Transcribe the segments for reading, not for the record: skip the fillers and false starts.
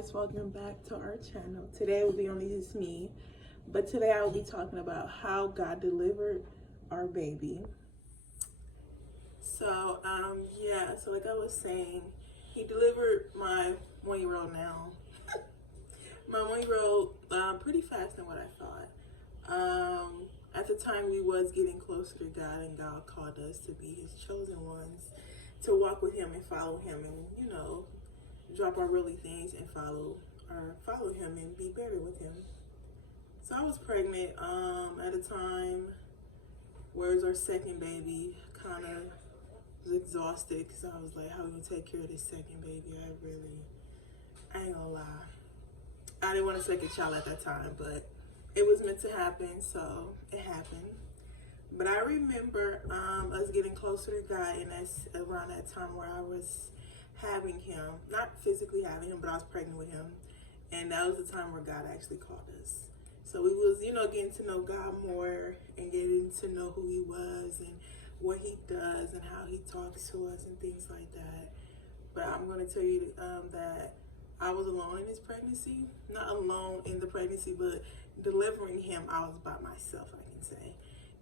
guys, welcome back to our channel. Today will be only just me, but today I will be talking about how God delivered our baby. So so like I was saying, he delivered my 1-year-old now. My 1-year-old pretty fast than what I thought. At the time we was getting closer to God, and God called us to be his chosen ones, to walk with him and follow him, and drop our worldly things and follow him and be buried with him. So I was pregnant at a time where it was our second baby. Kind of was exhausted because I was like, how are we gonna take care of this second baby? I ain't gonna lie, I didn't want a second child at that time, but it was meant to happen, so it happened. But I remember us getting closer to God, and that's around that time where I was having him, not physically having him, but I was pregnant with him. And that was the time where God actually called us. So we was, getting to know God more and getting to know who he was and what he does and how he talks to us and things like that. But I'm going to tell you that I was alone in this pregnancy. Not alone in the pregnancy, but delivering him, I was by myself, I can say.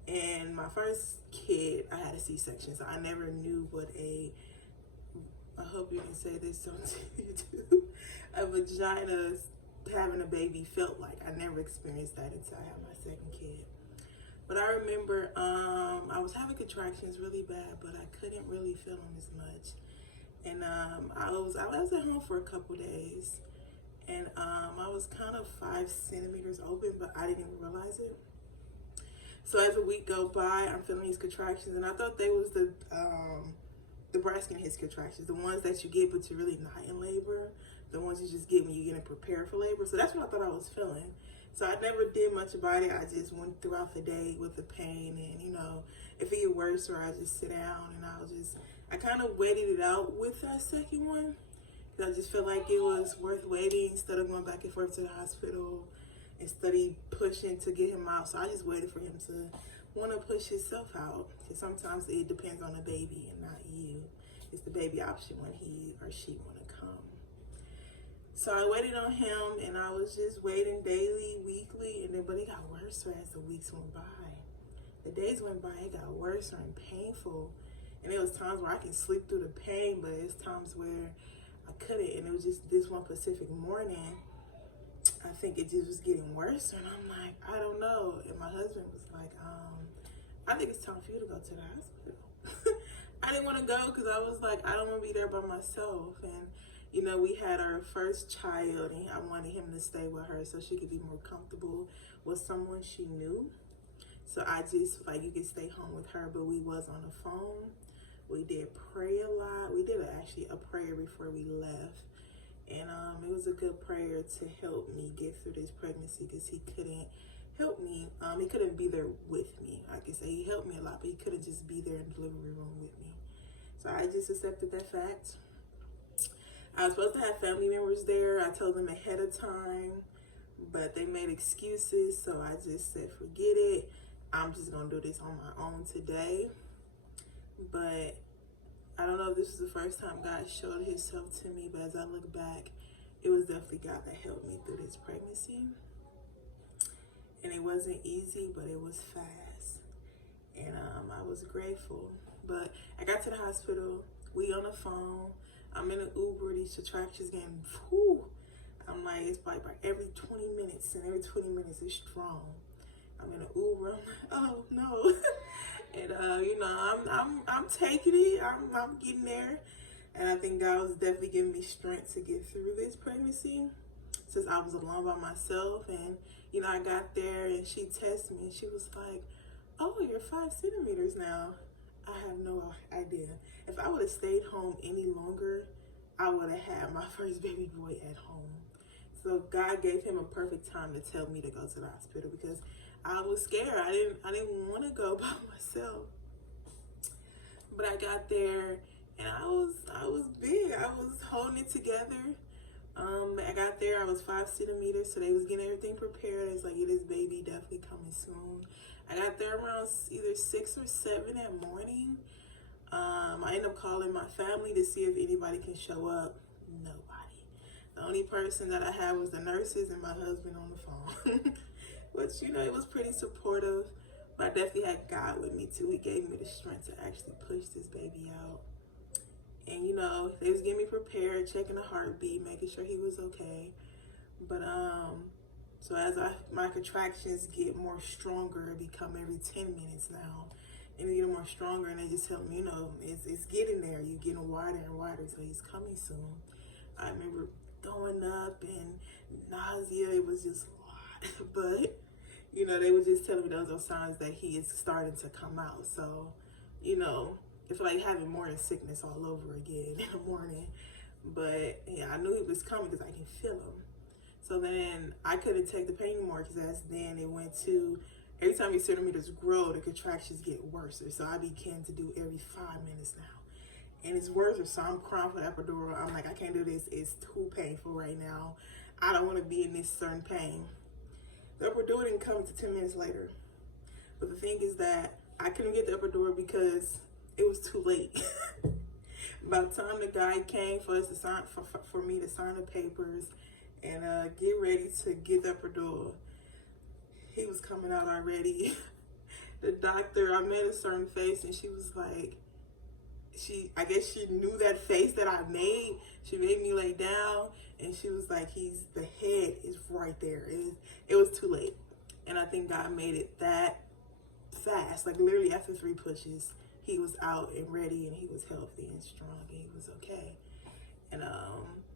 And my first kid, I had a C-section, so I never knew what I hope you can say this on YouTube, a vagina having a baby felt like. I never experienced that until I had my second kid. But I remember I was having contractions really bad, but I couldn't really feel them as much. And I was at home for a couple days, and I was kind of 5 centimeters open, but I didn't even realize it. So as a week go by, I'm feeling these contractions, and I thought they was the breast can his contractions, the ones that you get but you're really not in labor, the ones you just get when you're getting prepared for labor. So that's what I thought I was feeling. So I never did much about it. I just went throughout the day with the pain, and if it get worse, or I just sit down, and I kind of waited it out with that second one, because I just felt like it was worth waiting instead of going back and forth to the hospital and study pushing to get him out. So I just waited for him to want to push himself out, because sometimes it depends on the baby and not you. It's the baby option when he or she want to come. So I waited on him, and I was just waiting daily, weekly, but it got worse as the weeks went by. The days went by, it got worse and painful, and there was times where I can sleep through the pain, but it's times where I couldn't. And it was just this one specific morning, I think it just was getting worse, and I'm like, I don't know. And my husband was like, I think it's time for you to go to the hospital. I didn't want to go because I was like, I don't want to be there by myself. And we had our first child, and I wanted him to stay with her so she could be more comfortable with someone she knew. So I just, you could stay home with her, but we was on the phone. We did pray a lot. We did actually a prayer before we left. And it was a good prayer to help me get through this pregnancy, because he couldn't help me. He couldn't be there with me. I can say he helped me a lot, but he couldn't just be there in the delivery room with me. So I just accepted that fact. I was supposed to have family members there. I told them ahead of time, but they made excuses. So I just said, forget it. I'm just going to do this on my own today. But I don't know if this is the first time God showed himself to me, but as I look back, it was definitely God that helped me through this pregnancy. And it wasn't easy, but it was fast. And I was grateful. But I got to the hospital. We on the phone. I'm in an Uber. These contractions getting, I'm like, it's probably every 20 minutes, and every 20 minutes it's strong. I'm in an Uber. I'm like, oh no. And I'm taking it. I'm getting there, and I think God was definitely giving me strength to get through this pregnancy, since I was alone by myself. And I got there, and she tested me, and she was like, "Oh, you're 5 centimeters now." I have no idea. If I would have stayed home any longer, I would have had my first baby boy at home. So God gave him a perfect time to tell me to go to the hospital, because I was scared. I didn't want to go by myself. But I got there, and I was big. I was holding it together. I got there, I was 5 centimeters, so they was getting everything prepared. It's like, yeah, this baby definitely coming soon. I got there around either 6 or 7 that morning. I ended up calling my family to see if anybody can show up. Nobody. The only person that I had was the nurses and my husband on the phone. Which, you know, it was pretty supportive. But I definitely had God with me too. He gave me the strength to actually push this baby out. And, you know, they was getting me prepared, checking the heartbeat, making sure he was okay. But, so as my contractions get more stronger, it become every 10 minutes now. And they get more stronger, and they just tell me, you know, it's getting there. You're getting wider and wider, so he's coming soon. I remember throwing up and nausea. It was just a lot. But, you know, they were just telling me those are signs that he is starting to come out. So, you know, it's like having morning sickness all over again in the morning. But, yeah, I knew he was coming because I can feel him. So then I couldn't take the pain anymore because then it went to, every time your centimeters grow, the contractions get worse. So I began to do every 5 minutes now. And it's worse, so I'm crying for the epidural. I'm like, I can't do this. It's too painful right now. I don't want to be in this certain pain. The epidural didn't come until 10 minutes later. But the thing is that I couldn't get the epidural because it was too late. By the time the guy came for us to sign, for me to sign the papers and get ready to get the epidural, he was coming out already. The doctor, I made a certain face, and she was like, I guess she knew that face that I made. She made me lay down, and she was like, the head is right there. It was too late. And I think God made it that fast. Like literally after 3 pushes, he was out and ready, and he was healthy and strong, and he was okay. And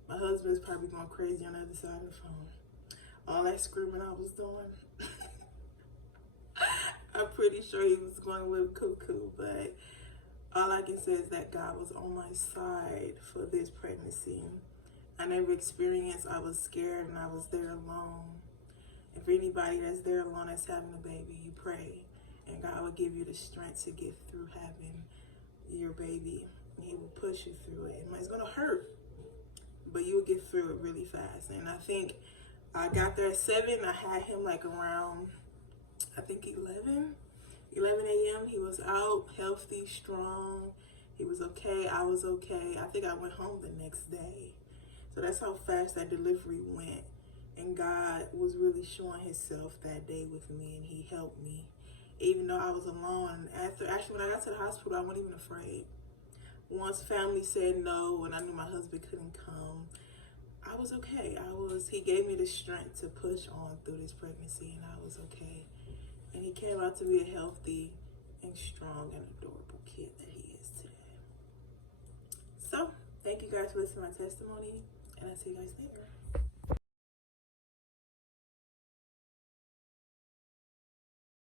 my husband was probably going crazy on the other side of the phone. All that screaming I was doing. I'm pretty sure he was going a little cuckoo, but all I can say is that God was on my side for this pregnancy. I never experienced, I was scared and I was there alone. If anybody that's there alone that's having a baby, you pray. And God will give you the strength to get through having your baby. And he will push you through it. It's going to hurt, but you will get through it really fast. And I think I got there at 7. I had him like around, I think 11 a.m. He was out, healthy, strong. He was okay. I was okay. I think I went home the next day. So that's how fast that delivery went. And God was really showing himself that day with me, and he helped me. Even though I was alone. Actually, when I got to the hospital, I wasn't even afraid. Once family said no, and I knew my husband couldn't come, I was okay. He gave me the strength to push on through this pregnancy, and I was okay. And he came out to be a healthy and strong and adorable kid that he is today. So, thank you guys for listening to my testimony, and I'll see you guys later.